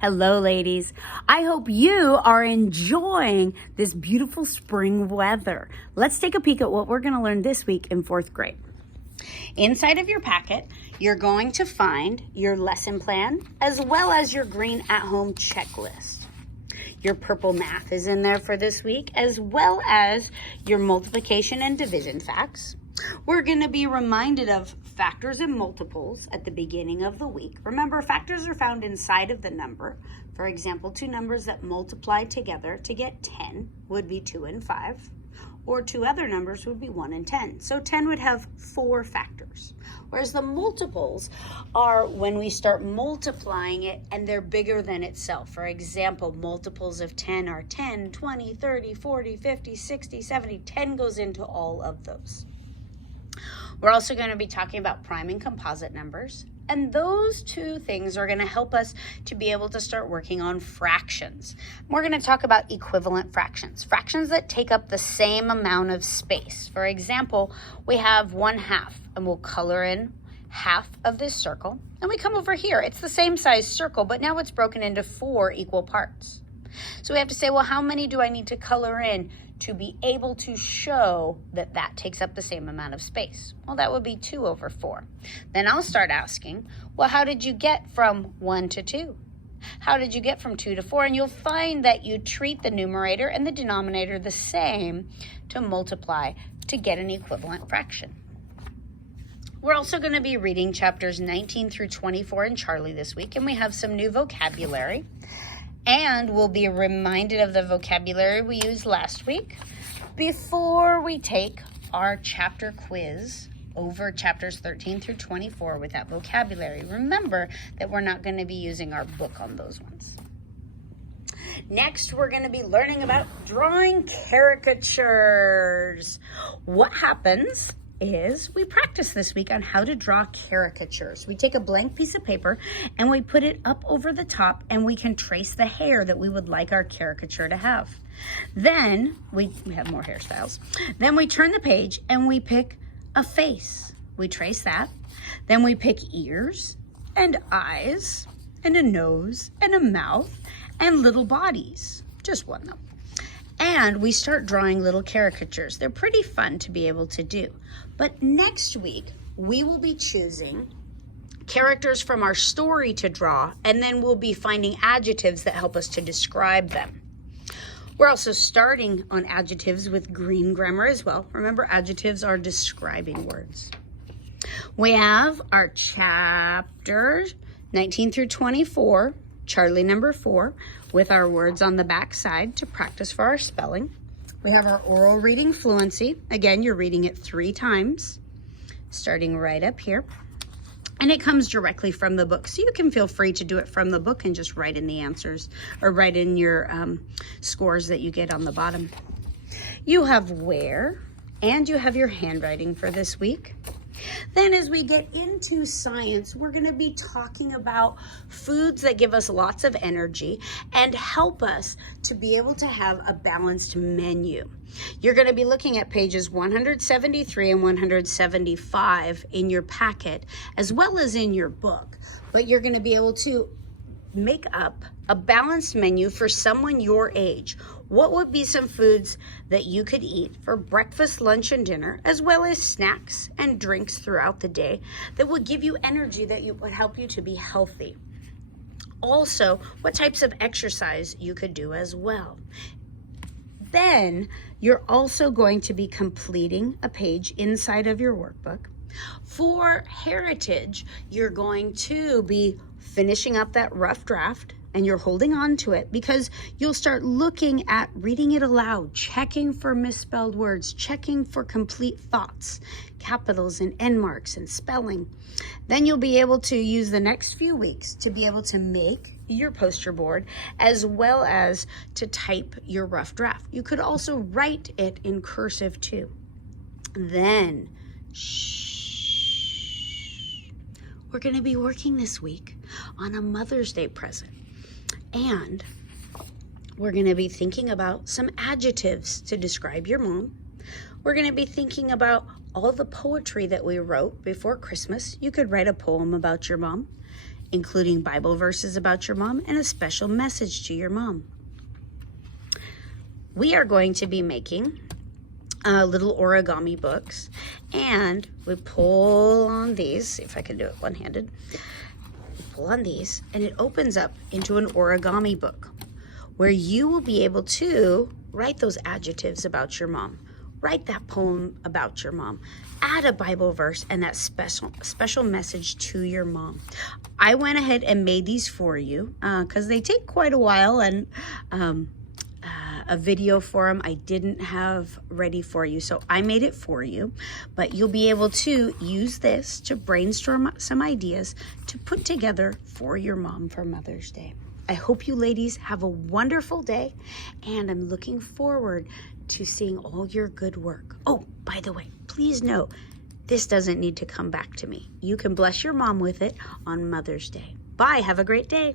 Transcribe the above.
Hello, ladies. I hope you are enjoying this beautiful spring weather. Let's take a peek at what we're going to learn this week in 4th grade. Inside of your packet, you're going to find your lesson plan as well as your green at-home checklist. Your purple math is in there for this week, as well as your multiplication and division facts. We're going to be reminded of factors and multiples at the beginning of the week. Remember, factors are found inside of the number. For example, two numbers that multiply together to get 10 would be 2 and 5, or two other numbers would be 1 and 10. So 10 would have 4 factors. Whereas the multiples are when we start multiplying it and they're bigger than itself. For example, multiples of 10 are 10, 20, 30, 40, 50, 60, 70. 10 goes into all of those. We're also going to be talking about prime and composite numbers, and those two things are going to help us to be able to start working on fractions. We're going to talk about equivalent fractions, fractions that take up the same amount of space. For example, we have 1/2, and we'll color in half of this circle, and we come over here. It's the same size circle, but now it's broken into 4 equal parts. So we have to say, well, how many do I need to color in to be able to show that that takes up the same amount of space? Well, that would be 2 over 4. Then I'll start asking, well, how did you get from 1 to 2? How did you get from 2 to 4? And you'll find that you treat the numerator and the denominator the same to multiply to get an equivalent fraction. We're also going to be reading chapters 19 through 24 in Charlie this week, and we have some new vocabulary. And we'll be reminded of the vocabulary we used last week before we take our chapter quiz over chapters 13 through 24 with that vocabulary. Remember that we're not going to be using our book on those ones. Next, we're going to be learning about drawing caricatures. What happens is we practice this week on how to draw caricatures. We take a blank piece of paper and we put it up over the top, and we can trace the hair that we would like our caricature to have. Then we have more hairstyles. Then we turn the page and we pick a face. We trace that. Then we pick ears and eyes and a nose and a mouth and little bodies. Just one though. And we start drawing little caricatures. They're pretty fun to be able to do. But next week, we will be choosing characters from our story to draw, and then we'll be finding adjectives that help us to describe them. We're also starting on adjectives with green grammar as well. Remember, adjectives are describing words. We have our chapters 19 through 24, Charlie number 4, with our words on the back side to practice for our spelling. We have our oral reading fluency. Again, you're reading it 3 times, starting right up here. And it comes directly from the book, so you can feel free to do it from the book and just write in the answers or write in your scores that you get on the bottom. You have where, and you have your handwriting for this week. Then as we get into science, we're going to be talking about foods that give us lots of energy and help us to be able to have a balanced menu. You're going to be looking at pages 173 and 175 in your packet, as well as in your book. But you're going to be able to make up a balanced menu for someone your age. What would be some foods that you could eat for breakfast, lunch, and dinner, as well as snacks and drinks throughout the day that would give you energy that would help you to be healthy? Also, what types of exercise you could do as well. Then you're also going to be completing a page inside of your workbook. For heritage, you're going to be finishing up that rough draft, and you're holding on to it because you'll start looking at reading it aloud, checking for misspelled words, checking for complete thoughts, capitals and end marks and spelling. Then you'll be able to use the next few weeks to be able to make your poster board as well as to type your rough draft. You could also write it in cursive too. Then, we're going to be working this week on a Mother's Day present. And we're going to be thinking about some adjectives to describe your mom. We're going to be thinking about all the poetry that we wrote before Christmas. You could write a poem about your mom. including Bible verses about your mom and a special message to your mom. We are going to be making little origami books, and we pull on these. See if I can do it one-handed. Pull on these, and it opens up into an origami book where you will be able to write those adjectives about your mom. Write that poem about your mom. Add a Bible verse and that special message to your mom. I went ahead and made these for you because they take quite a while, and a video for them I didn't have ready for you, so I made it for you. But you'll be able to use this to brainstorm some ideas to put together for your mom for Mother's Day. I hope you ladies have a wonderful day, and I'm looking forward to seeing all your good work. Oh, by the way, please know this doesn't need to come back to me. You can bless your mom with it on Mother's Day. Bye. Have a great day.